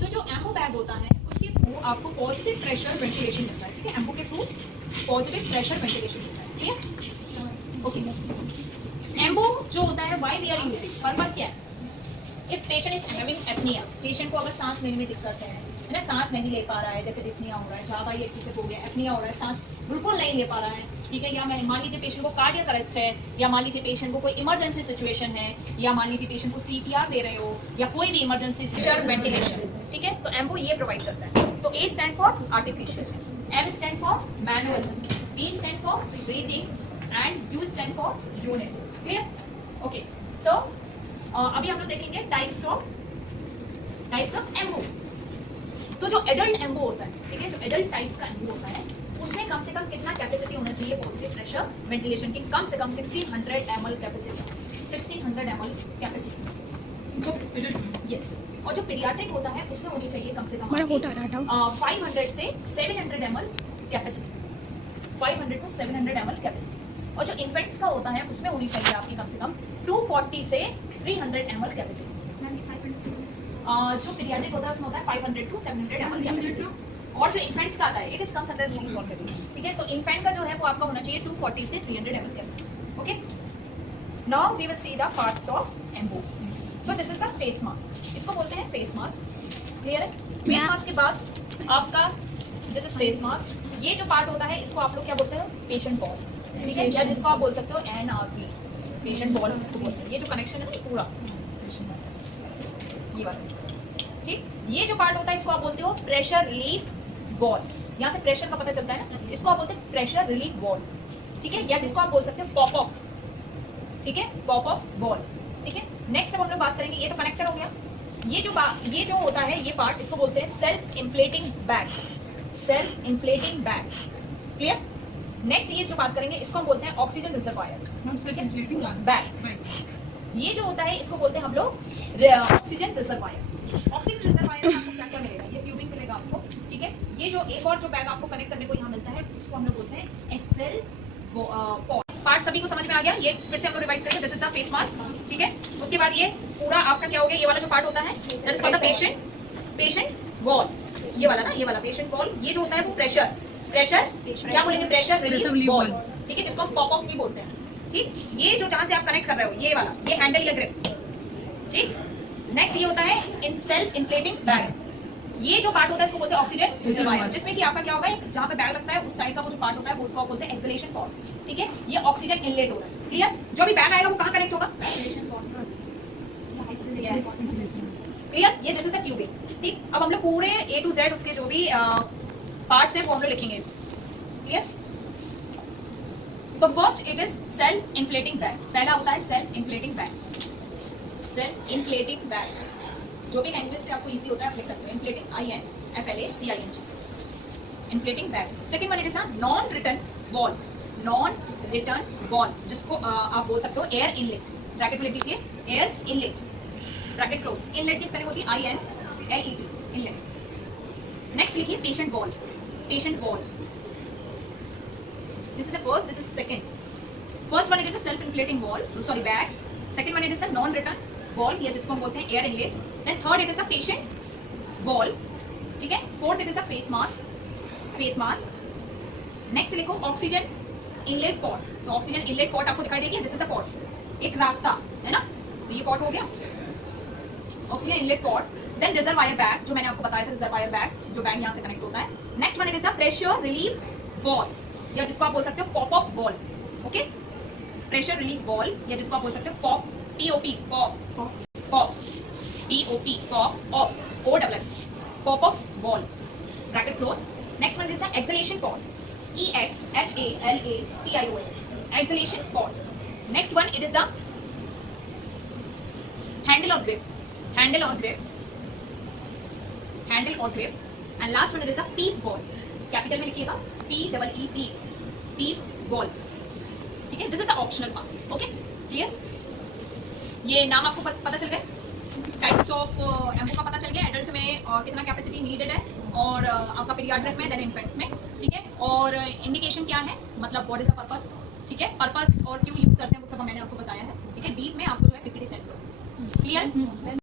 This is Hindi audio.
तो जो एम्बो बैग होता है उसके थ्रू आपको पॉजिटिव प्रेशर वेंटिलेशन मिलता है, ठीक है। एम्बो के थ्रू पॉजिटिव प्रेशर वेंटिलेशन मिलता है, ठीक है। ओके, एम्बो जो होता है why we are using, purpose क्या है? If patient is having apnoea, patient को अगर सांस लेने में दिक्कत है ना, सांस नहीं ले पा रहा है, जैसे डिस्निया हो रहा है, ज़्यादा ही एक्सेसिव हो गया, एपनिया हो रहा है, सांस बिल्कुल नहीं ले पा रहा है, ठीक है। या मान लीजिए पेशेंट को कार्डियक अरेस्ट है, या मान लीजिए पेशेंट को कोई इमरजेंसी सिचुएशन है, या मान लीजिए पेशेंट को सीपीआर दे रहे हो, या कोई भी इमरजेंसी सिचुएशन वेंटिलेशन, ठीक है। तो एम्बो ये प्रोवाइड करता है। तो A stand for artificial, M stand for manual, D stand for breathing and U stand for unit, clear. Okay, so अभी हम लोग देखेंगे टाइप्स ऑफ एम्बो। तो जो एडल्ट एम्बो होता है, ठीक है, जो एडल्ट टाइप्स का एम्बो होता है उसमें कम से कम कितना कैपेसिटी होना चाहिए पॉजिटिव प्रेशर वेंटिलेशन की? कम से कम 1600 ml कैपेसिटी, 1600 ml कैपेसिटी जो यस। और जो पीडियाट्रिक होता है उसमें होनी चाहिए कम से कम 500 से 700 ml capacity, 500 to 700 ml capacity. और जो इन्फेंट्स का होता है उसमें होनी चाहिए आपकी कम से कम 240 से 300 ml कैपेसिटी। जो पीडियाट्रिक होता है उसमें होता है 500 to 700 ml कैपेसिटी। और जो इन्फेंट्स का आता है it is come under rules already, ठीक है। तो इन्फेंट का जो है वो आपका होना चाहिए 240 से 300 ml capacity, okay. Now we will see the parts of Ambu. So this is the face mask, इसको बोलते हैं फेस मास्क, क्लियर है। फेस मास्क के बाद आपका दिस इज फेस मास्क। ये जो पार्ट होता है इसको आप लोग क्या बोलते हैं? पेशेंट बॉल, ठीक है, या जिसको आप बोल सकते हो एनआरवी, पेशेंट बॉल इसको बोलते हैं। ये जो कनेक्शन है ना पूरा ये वाला, ठीक। ये जो पार्ट होता है इसको आप बोलते हो प्रेशर रिलीफ वॉल। यहाँ से प्रेशर का पता चलता है ना, इसको आप बोलते हैं प्रेशर रिलीफ वॉल, ठीक है, या जिसको आप बोल सकते हो पॉप ऑफ, ठीक है, पॉप ऑफ वॉल, ठीक है। नेक्स्ट अब हम लोग बात करेंगे, ये तो कनेक्टर हो गया। ये जो होता है ये पार्ट इसको बोलते हैं self inflating bag, self inflating bag, clear. Next ये जो बात करेंगे इसको हम बोलते हैं ऑक्सीजन रिजर्वायर बैग। ये जो होता है इसको बोलते हैं हम लोग ऑक्सीजन रिजर्वायर। ऑक्सीजन रिजर्वायर में आपको क्या क्या मिलेगा? ये ट्यूबिंग मिलेगा आपको, ठीक है। ये जो एक और जो बैग आपको कनेक्ट करने को यहाँ मिलता है उसको हम लोग बोलते हैं एक्सेल पॉड। पार्ट सभी को समझ में आ गया? ये फिर से हम लोग रिवाइज करेंगे। This is the face mask, ठीक है। उसके बाद ये पूरा आपका क्या हो गया? ये वाला जो पार्ट होता है that is called the patient wall, ये वाला ना, ये वाला पेशेंट वॉल। ये जो होता है वो प्रेशर क्या बोलेंगे? प्रेशर रिलीफ वॉल, ठीक है, जिसको हम पॉप ऑफ भी बोलते हैं, ठीक। ये जो जहां से आप कनेक्ट कर रहे हो ये वाला, ये हैंडल या ग्रिप, ठीक। नेक्स्ट ये होता है सेल्फ इन्फ्लेटिंग बैग। ये जो पार्ट होता है इसको बोलते हैं ऑक्सीजन रिजर्वायर, जिसमें कि आपका क्या होगा, जहां पे बैग लगता है उस साइड का वो जो पार्ट होता है वो उसको आप बोलते हैं एक्सलेशन पॉड, ठीक है। ये ऑक्सीजन इनलेट होगा, क्लियर। जो भी बैग आएगा वो कहां कनेक्ट होगा? क्लियर। ये दिस इज द ट्यूबिंग, ठीक। अब हम लोग पूरे A to Z उसके जो भी पार्ट्स है वो हम लोग लिखेंगे, क्लियर। तो first it is self inflating bag. पहला होता है self inflating bag, self inflating bag. जो भी लैंग्वेज से आपको इजी होता है आप लिख सकते हो। Inflating INFLATING, inflating bag. Second one it is non return wall, non return wall, जिसको आप बोल सकते हो एयर इनलेट। ब्रैकेट में लिख दीजिए air inlet, bracket close. Inlet की स्पेलिंग होती है INLET, इनलेट। नेक्स्ट लिखिए patient wall, patient wall. This is the first, this is second. First one it is a self-inflating wall, sorry bag. Second one it is the non-return wall, या जिसको हम बोलते हैं air inlet. Then third it is the patient wall, ठीक है। Fourth it is the face mask, face mask. Next लिखो oxygen inlet port. तो oxygen inlet port आपको दिखाई देगी, this is the port, एक रास्ता है ना, तो ये port हो गया oxygen inlet port. Then reservoir bag, जो मैंने आपको बताया था reservoir bag, जो बैग यहाँ से कनेक्ट होता है। Next one it is the pressure relief wall, या जिसको आप बोल सकते हो pop off valve, okay. Pressure relief valve, या जिसको आप बोल सकते हो pop, POP, pop off pop off valve, bracket close. Next one is the exhalation port, EXHALATION, exhalation port. Next one it is the handle और ग्रिप, हैंडल और ग्रिप, हैंडल और grip. And last one it is the PEEP valve, capital में लिखिएगा PEEP, पीप वॉल, ठीक है। This is the optional part, okay, clear. ये नाम आपको पता चल गए, टाइप्स ऑफ एम्बो का पता चल गया, एडल्ट में कितना कैपेसिटी नीडेड है, और आपका पीडियाट्रिक में, देन इन्फेंट्स में, ठीक है। और इंडिकेशन क्या है, मतलब व्हाट इज द पर्पस, ठीक है, पर्पस और क्यों यूज करते हैं वो सब मैंने आपको बताया है, ठीक है। डीप में आपको जो है PPT सेंड करो, क्लियर।